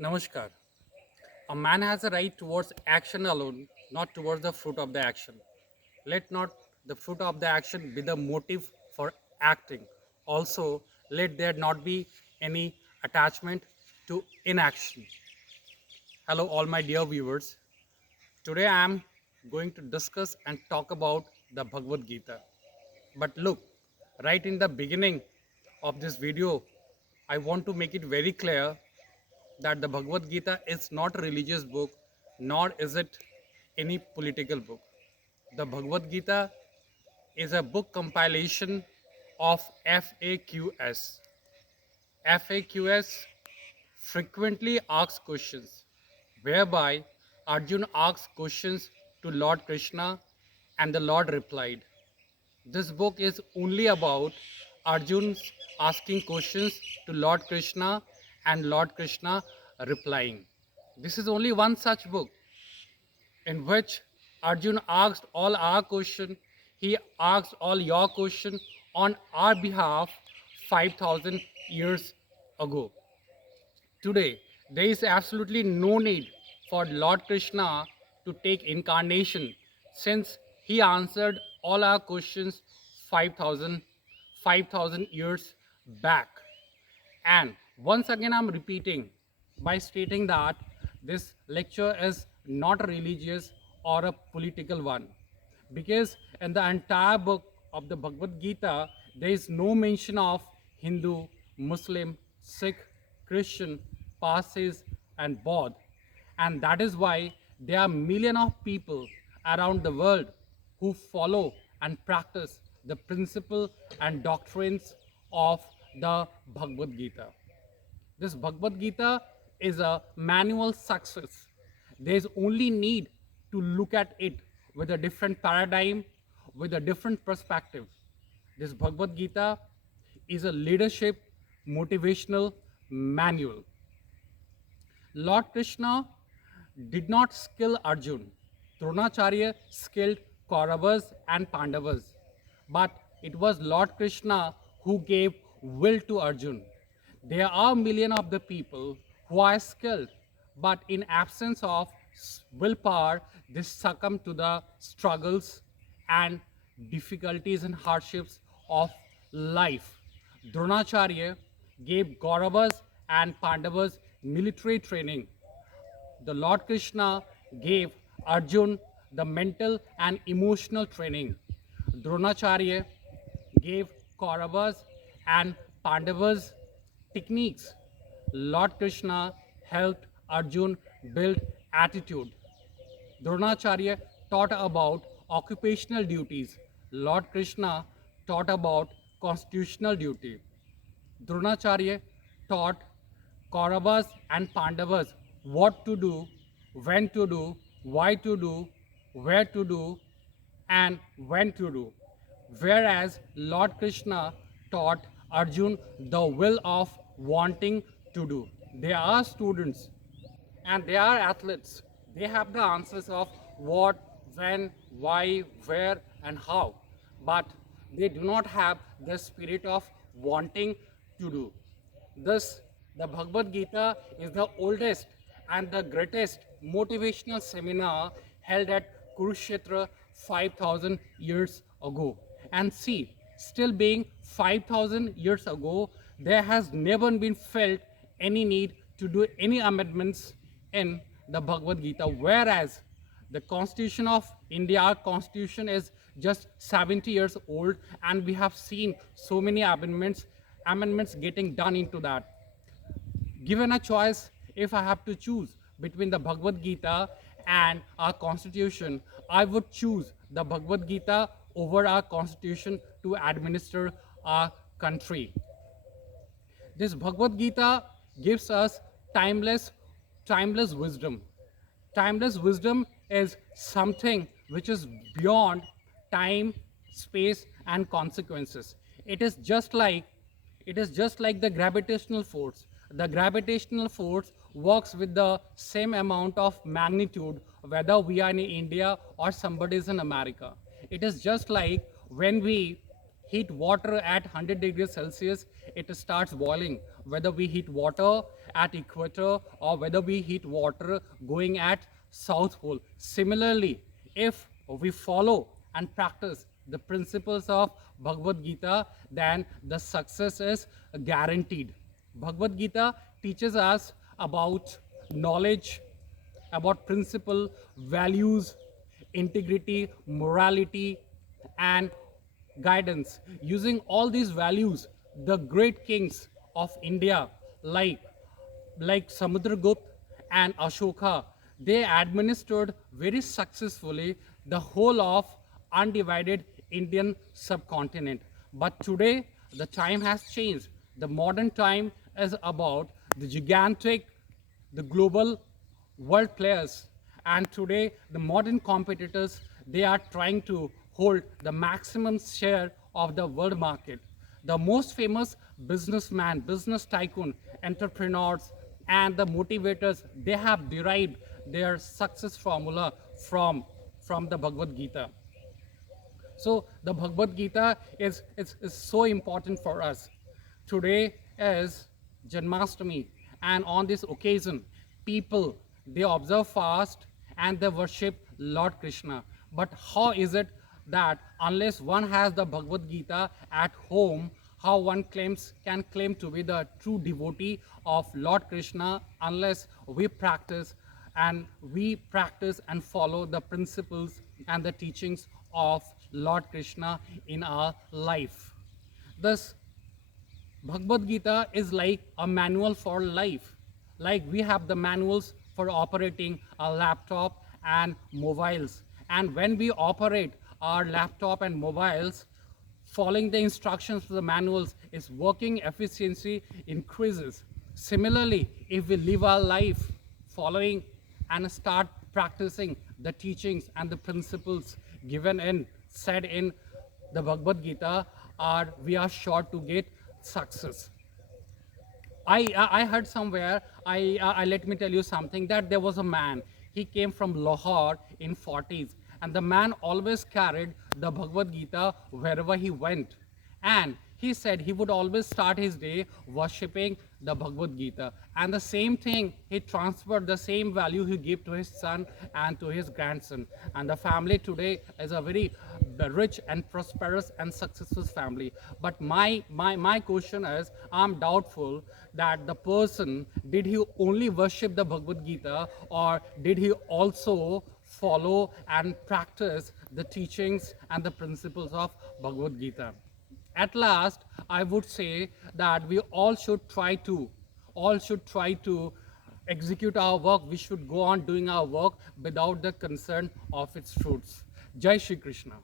Namaskar. A man has a right towards action alone, not towards the fruit of the action. Let not the fruit of the action be the motive for acting. Also, let there not be any attachment to inaction. Hello, all my dear viewers. Today I am going to discuss and talk about the Bhagavad Gita. But look, right in the beginning of this video, I want to make it very clear that the Bhagavad Gita is not a religious book, nor is it any political book. The Bhagavad Gita is a book compilation of FAQs. FAQs frequently asked questions, whereby Arjun asked questions to Lord Krishna and the Lord replied. This book is only about Arjun's asking questions to Lord Krishna and Lord Krishna replying. This is only one such book in which Arjun asked all our question, he asked all your question on our behalf 5000 years ago. Today, there is absolutely no need for Lord Krishna to take incarnation since he answered all our questions 5000 years back. And once again, I'm repeating by stating that this lecture is not religious or a political one. Because in the entire book of the Bhagavad Gita, there is no mention of Hindu, Muslim, Sikh, Christian, Parsis, and Baudd. And that is why there are millions of people around the world who follow and practice the principle and doctrines of the Bhagavad Gita. This Bhagavad Gita is a manual success. There is only need to look at it with a different paradigm, with a different perspective. This Bhagavad Gita is a leadership motivational manual. Lord Krishna did not skill Arjun. Dronacharya skilled Kauravas and Pandavas. But it was Lord Krishna who gave will to Arjun. There are millions of the people who are skilled, but in absence of willpower, they succumb to the struggles and difficulties and hardships of life. Dronacharya gave Kauravas and Pandavas military training. The Lord Krishna gave Arjun the mental and emotional training. Dronacharya gave Kauravas and Pandavas techniques. Lord Krishna helped Arjun build attitude. Dronacharya taught about occupational duties. Lord Krishna taught about constitutional duty. Dronacharya taught Kauravas and Pandavas what to do, when to do, why to do, where to do, and when to do. Whereas Lord Krishna taught Arjun the will of wanting to do. They are students and they are athletes. They have the answers of what, when, why, where, and how. But they do not have the spirit of wanting to do. Thus, the Bhagavad Gita is the oldest and the greatest motivational seminar held at Kurukshetra 5000 years ago. And see, still being 5000 years ago, there has never been felt any need to do any amendments in the Bhagavad Gita, whereas the Constitution of India, our Constitution is just 70 years old, and we have seen so many amendments getting done into that. Given a choice, if I have to choose between the Bhagavad Gita and our Constitution, I would choose the Bhagavad Gita over our Constitution to administer our country. This Bhagavad Gita gives us timeless wisdom. Timeless wisdom is something which is beyond time, space, and consequences. It is just like the gravitational force. The gravitational force works with the same amount of magnitude whether we are in India or somebody is in America. It is just like when we heat water at 100 degrees Celsius, it starts boiling, whether we heat water at equator or whether we heat water going at South Pole. Similarly, if we follow and practice the principles of Bhagavad Gita, then the success is guaranteed. Bhagavad Gita teaches us about knowledge, about principle, values, integrity, morality, and guidance. Using all these values, the great kings of India, like Samudragupta and Ashoka, they administered very successfully the whole of undivided Indian subcontinent. But today, the time has changed. The modern time is about the gigantic, the global world players. And today, the modern competitors, they are trying to hold the maximum share of the world market. The most famous businessman, business tycoon, entrepreneurs, and the motivators, they have derived their success formula from the Bhagavad Gita. So the Bhagavad Gita is so important for us. Today is Janmashtami, and on this occasion, people, they observe fast and they worship Lord Krishna. But how is it that unless one has the Bhagavad Gita at home, how one can claim to be the true devotee of Lord Krishna unless we practice and follow the principles and the teachings of Lord Krishna in our life. Thus, Bhagavad Gita is like a manual for life. Like we have the manuals for operating a laptop and mobiles. And when we operate our laptop and mobiles, following the instructions of the manuals, is working efficiency increases. Similarly, if we live our life following and start practicing the teachings and the principles said in the Bhagavad Gita, we are sure to get success. I heard somewhere, let me tell you something, that there was a man. He came from Lahore in 40s, and the man always carried the Bhagavad Gita wherever he went. And he said he would always start his day worshipping the Bhagavad Gita. And the same thing, he transferred the same value he gave to his son and to his grandson. And the family today is a very rich and prosperous and successful family. But my question is, I'm doubtful that the person, did he only worship the Bhagavad Gita, or did he also follow and practice the teachings and the principles of Bhagavad Gita? At last, I would say that we all should try to execute our work. We should go on doing our work without the concern of its fruits. Jai Shri Krishna.